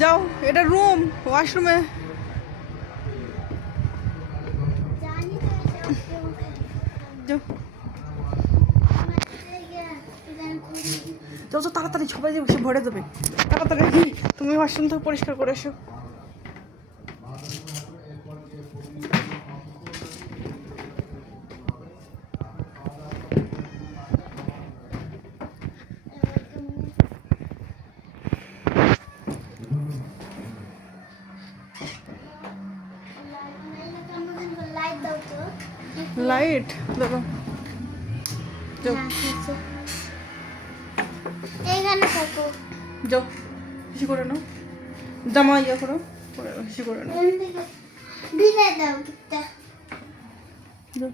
যাও, এটা রুম, ওয়াশরুমে যাও। যাও তো তাড়াতাড়ি, সবাই এসে ভরে দেবে তাড়াতাড়ি। তুমি ওয়াশরুম থেকে পরিষ্কার করে এসো। লাইট দেখো, যাও এইখানে থাকো। যাও, হিসি করে নাও, জামা ইয়ে করো, হিসি করে নাও। ভিজে দাও যাও।